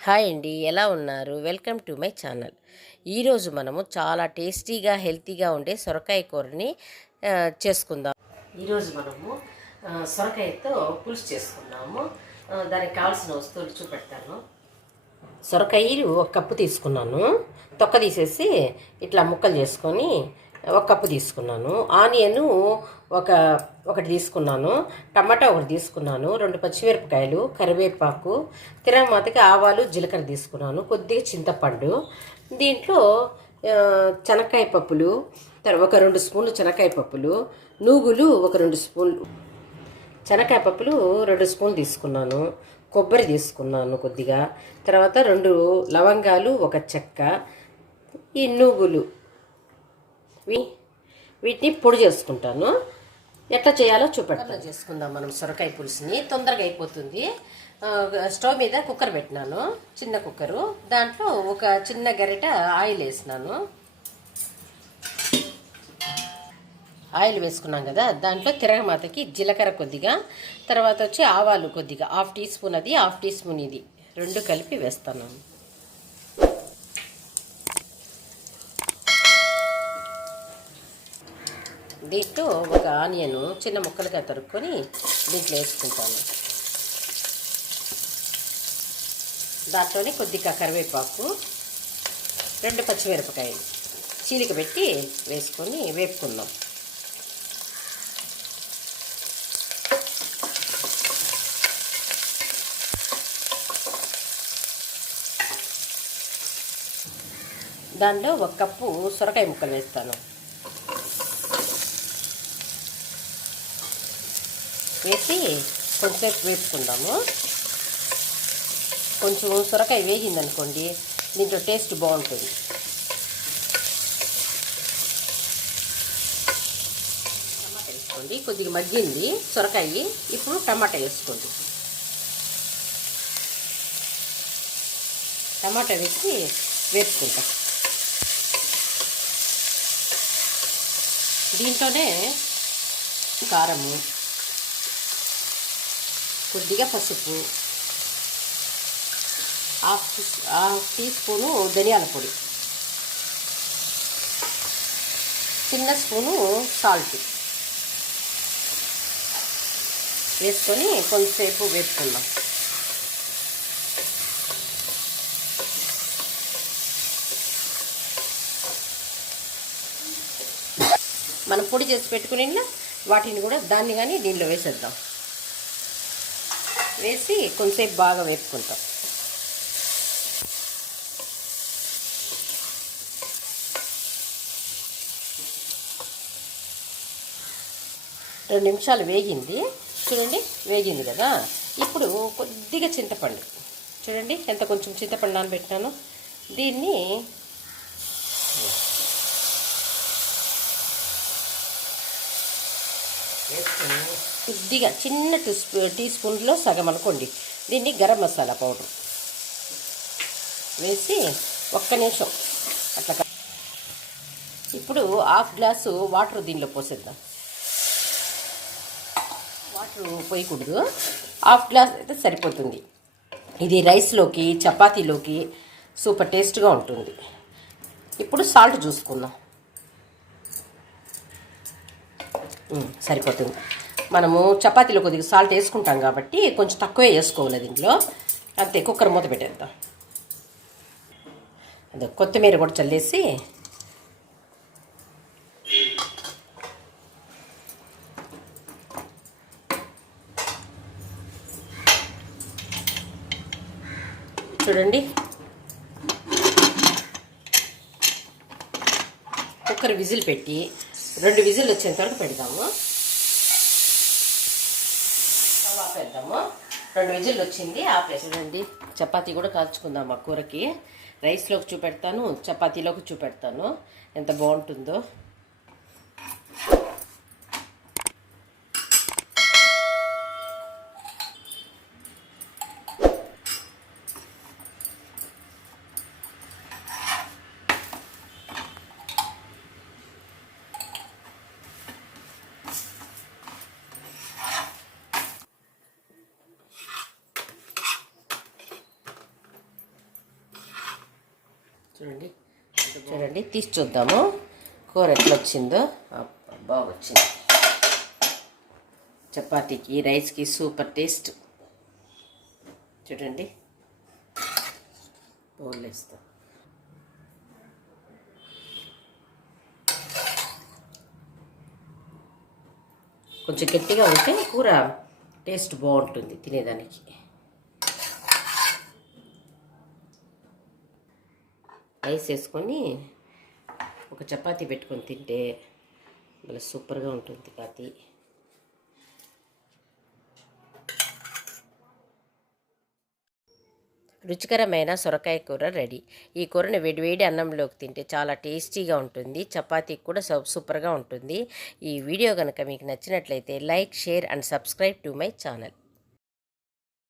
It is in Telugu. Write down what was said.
హాయ్ అండి, ఎలా ఉన్నారు? Welcome to my channel. ఈరోజు మనము చాలా టేస్టీగా హెల్తీగా ఉండే సొరకాయ కూరని చేసుకుందాం. ఈరోజు మనము సొరకాయతో పులుసు చేసుకుందాము. దానికి కావాల్సిన వస్తువులు చూపెడతాను. సొరకాయలు ఒక కప్పు తీసుకున్నాను. తొక్క తీసేసి ఇట్లా ముక్కలు చేసుకొని ఒక కప్పు తీసుకున్నాను. ఆనియన్ ఒకటి తీసుకున్నాను. టమాటా ఒకటి తీసుకున్నాను. 2 పచ్చిమిరపకాయలు, కరివేపాకు, తిరగమాతకి ఆవాలు, జీలకర్ర తీసుకున్నాను. కొద్దిగా చింతపండు, దీంట్లో శనక్కాయ పప్పులు, ఒక 2 స్పూన్లు శనక్కాయ పప్పులు, నూగులు ఒక 2 స్పూన్లు, శనక్కాయ పప్పులు 2 స్పూన్లు తీసుకున్నాను. కొబ్బరి తీసుకున్నాను కొద్దిగా, తర్వాత 2 లవంగాలు, ఒక చెక్క, ఈ నూగులు వీటిని పొడి చేసుకుంటాను. ఎట్లా చేయాలో చూపెడతాను. చేసుకుందాం మనం సొరకాయ పులుసుని, తొందరగా అయిపోతుంది. స్టవ్ మీద కుక్కర్ పెట్టినాను, చిన్న కుక్కరు. దాంట్లో ఒక చిన్న గరిట ఆయిల్ వేసినాను. ఆయిల్ వేసుకున్నాం కదా, దాంట్లో తిరగమాతకి జీలకర్ర కొద్దిగా, తర్వాత వచ్చి ఆవాలు కొద్దిగా, 1/2 టీ స్పూన్ అది, 1/2 టీ స్పూన్ ఇది, 2 కలిపి వేస్తాను. దీంట్లో ఒక ఆనియన్ చిన్న ముక్కలుగా తరుక్కొని దీంట్లో వేసుకుంటాను. దాంట్లోనే కొద్దిగా కరివేపాకు, 2 పచ్చిమిరపకాయలు చీలిక పెట్టి వేసుకొని వేపుకుందాం. దాంట్లో 1 కప్పు సొరకాయ ముక్కలు వేస్తాను. వేసి కొంచెంసేపు వేపుకుందాము. కొంచెం సొరకాయ వేగిందనుకోండి, దీంట్లో టేస్ట్ బాగుంటుంది. టమాటా వేసుకోండి. కొద్దిగా మగ్గింది సొరకాయ, ఇప్పుడు టమాటా వేసుకోండి. టమాటా వేసి వేపుకుంటాం. దీంట్లోనే కారము, కొద్దిగా పసుపు, 1/2 టీ స్పూను ధనియాల పొడి, చిన్న స్పూను సాల్ట్ వేసుకొని కొంచెంసేపు వేసుకుందాం. మనం పొడి చేసి పెట్టుకుని వాటిని కూడా దాన్ని కానీ దీనిలో వేసేద్దాం. వేసి కొంచెంసేపు బాగా వేపుకుంటాం. రెండు నిమిషాలు వేగింది చూడండి, వేగింది కదా. ఇప్పుడు కొద్దిగా చింతపండు చూడండి, ఎంత కొంచెం చింతపండు నానబెట్టినాను. దీన్ని కొద్దిగా చిన్న టీ స్పూన్లో సగం అనుకోండి, దీన్ని గరం మసాలా పౌడర్ వేసి 1 నిమిషం అట్లా. ఇప్పుడు 1/2 గ్లాసు వాటర్ దీనిలో పోసేద్దాం. వాటర్ పోయకూడదు, 1/2 గ్లాస్ అయితే సరిపోతుంది. ఇది రైస్లోకి, చపాతీలోకి సూపర్ టేస్ట్గా ఉంటుంది. ఇప్పుడు సాల్ట్ చూసుకుందాం. సరిపోతుంది. మనము చపాతీలో కొద్దిగా సాల్ట్ వేసుకుంటాం కాబట్టి కొంచెం తక్కువే వేసుకోవాలి దీంట్లో. అంతే, కుక్కర్ మూత పెట్టేద్దాం. అదే కొత్తిమీర కూడా చల్లేసి చూడండి, కుక్కర్ విజిల్ పెట్టి 2 విజిల్ వచ్చేంత వరకు పెడదాము. ఆపేద్దాము. 2 విజిల్ వచ్చింది, ఆపేసాడండి. చపాతీ కూడా కాల్చుకుందాం. ఆ కూరకి రైస్లోకి చూపెడతాను, చపాతీలోకి చూపెడతాను, ఎంత బాగుంటుందో. చూడండి చూడండి తీసి చూద్దాము కూర ఎట్లా వచ్చిందో. బాగా వచ్చింది. చపాతీకి రైస్కి సూపర్ టేస్ట్. చూడండి బౌల్ వేస్తాం. కొంచెం గట్టిగా ఉంటే కూర టేస్ట్ బాగుంటుంది తినేదానికి. రైస్ వేసుకొని ఒక చపాతీ పెట్టుకొని తింటే మళ్ళీ సూపర్గా ఉంటుంది చపాతీ. రుచికరమైన సొరకాయ కూర రెడీ. ఈ కూరని వేడివేడి అన్నంలోకి తింటే చాలా టేస్టీగా ఉంటుంది. చపాతీకి కూడా సూపర్గా ఉంటుంది. ఈ వీడియో కనుక మీకు నచ్చినట్లయితే like, share and subscribe to my channel.